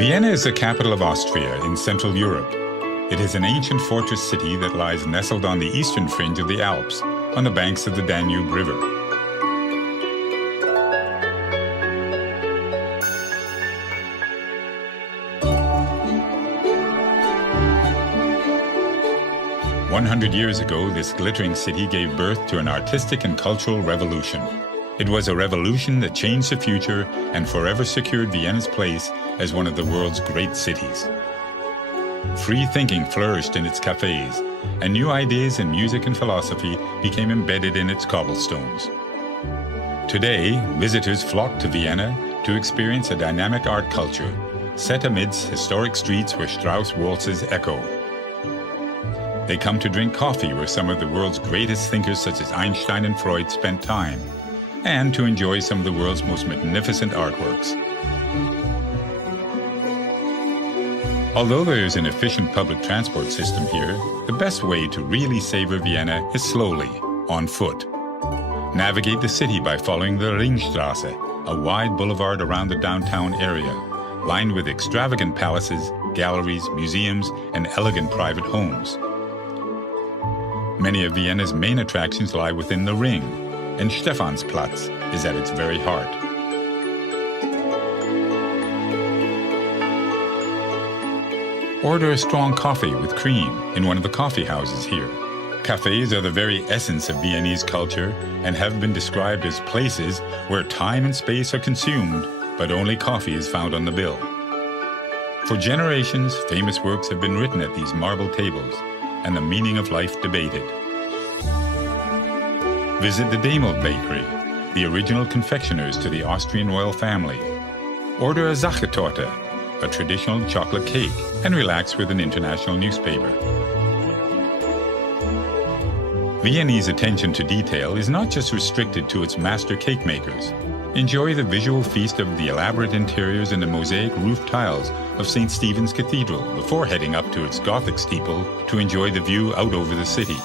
Vienna is the capital of Austria in Central Europe. It is an ancient fortress city that lies nestled on the eastern fringe of the Alps, on the banks of the Danube River. "100 years ago, this glittering city gave birth to an artistic and cultural revolution. It was a revolution that changed the future and forever secured Vienna's place as one of the world's great cities. Free thinking flourished in its cafes, and new ideas in music and philosophy became embedded in its cobblestones. Today, visitors flock to Vienna to experience a dynamic art culture, set amidst historic streets where Strauss waltzes echo. They come to drink coffee where some of the world's greatest thinkers such as Einstein and Freud spent time, and to enjoy some of the world's most magnificent artworks. Although there is an efficient public transport system here, the best way to really savor Vienna is slowly, on foot. Navigate the city by following the Ringstraße, a wide boulevard around the downtown area, lined with extravagant palaces, galleries, museums, and elegant private homes. Many of Vienna's main attractions lie within the ring, and Stephansplatz is at its very heart. Order a strong coffee with cream in one of the coffee houses here. Cafes are the very essence of Viennese culture and have been described as places where time and space are consumed, but only coffee is found on the bill. For generations, famous works have been written at these marble tables, and the meaning of life debated. Visit the Demel Bakery, the original confectioners to the Austrian royal family. Order a Sachertorte, a traditional chocolate cake, and relax with an international newspaper. Viennese attention to detail is not just restricted to its master cake makers. Enjoy the visual feast of the elaborate interiors and the mosaic roof tiles of St. Stephen's Cathedral before heading up to its Gothic steeple to enjoy the view out over the city.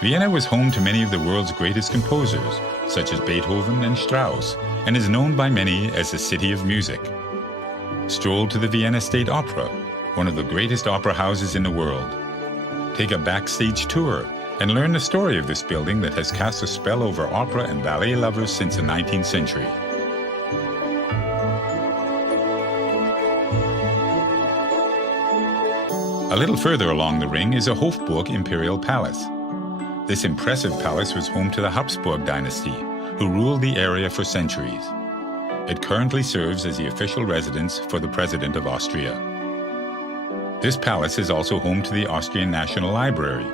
Vienna was home to many of the world's greatest composers, such as Beethoven and Strauss, and is known by many as the City of Music. Stroll to the Vienna State Opera, one of the greatest opera houses in the world. Take a backstage tour and learn the story of this building that has cast a spell over opera and ballet lovers since the 19th century. A little further along the ring is a Hofburg Imperial Palace. This impressive palace was home to the Habsburg dynasty, who ruled the area for centuries. It currently serves as the official residence for the President of Austria. This palace is also home to the Austrian National Library,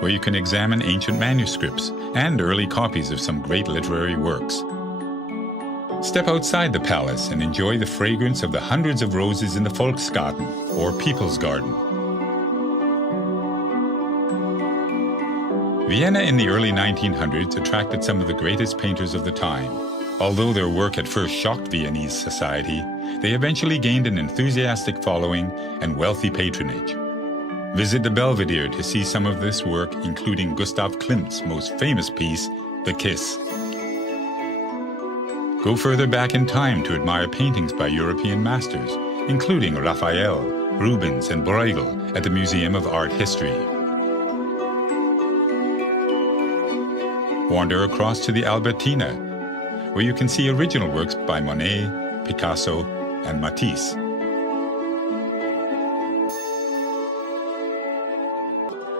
where you can examine ancient manuscripts and early copies of some great literary works. Step outside the palace and enjoy the fragrance of the hundreds of roses in the Volksgarten, or People's Garden. Vienna in the early 1900s attracted some of the greatest painters of the time. Although their work at first shocked Viennese society, they eventually gained an enthusiastic following and wealthy patronage. Visit the Belvedere to see some of this work, including Gustav Klimt's most famous piece, The Kiss. Go further back in time to admire paintings by European masters, including Raphael, Rubens, and Bruegel at the Museum of Art History. Wander across to the Albertina, where you can see original works by Monet, Picasso, and Matisse.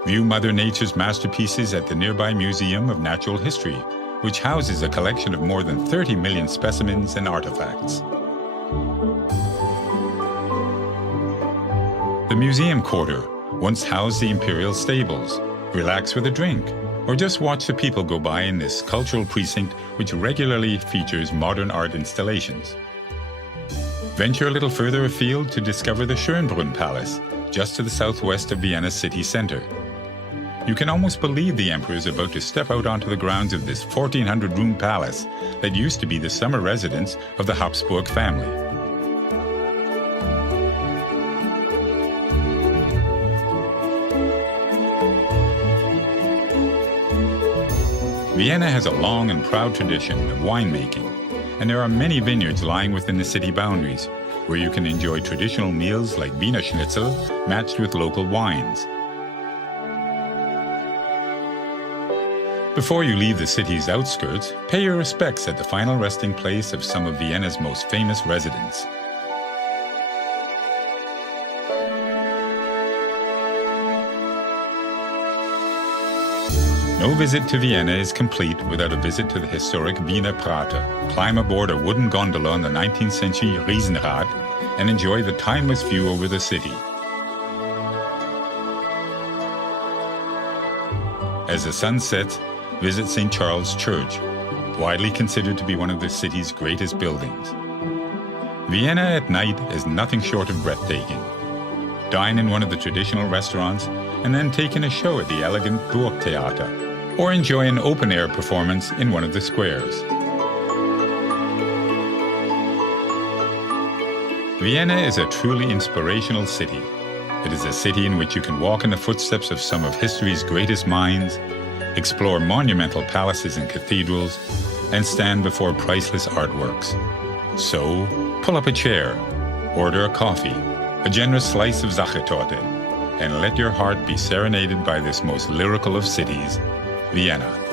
View Mother Nature's masterpieces at the nearby Museum of Natural History, which houses a collection of more than 30 million specimens and artifacts. The Museum Quarter once housed the imperial stables. Relax with a drink, or just watch the people go by in this cultural precinct which regularly features modern art installations. Venture a little further afield to discover the Schönbrunn Palace, just to the southwest of Vienna's city center. You can almost believe the emperor is about to step out onto the grounds of this 1,400-room palace that used to be the summer residence of the Habsburg family. Vienna has a long and proud tradition of winemaking, and there are many vineyards lying within the city boundaries, where you can enjoy traditional meals like Wiener Schnitzel matched with local wines. Before you leave the city's outskirts, pay your respects at the final resting place of some of Vienna's most famous residents. No visit to Vienna is complete without a visit to the historic Wiener Prater. Climb aboard a wooden gondola on the 19th century Riesenrad and enjoy the timeless view over the city. As the sun sets, visit St. Charles Church, widely considered to be one of the city's greatest buildings. Vienna at night is nothing short of breathtaking. Dine in one of the traditional restaurants and then take in a show at the elegant Burgtheater, or enjoy an open-air performance in one of the squares. Vienna is a truly inspirational city. It is a city in which you can walk in the footsteps of some of history's greatest minds, explore monumental palaces and cathedrals, and stand before priceless artworks. So, pull up a chair, order a coffee, a generous slice of Sachertorte, and let your heart be serenaded by this most lyrical of cities, Vienna.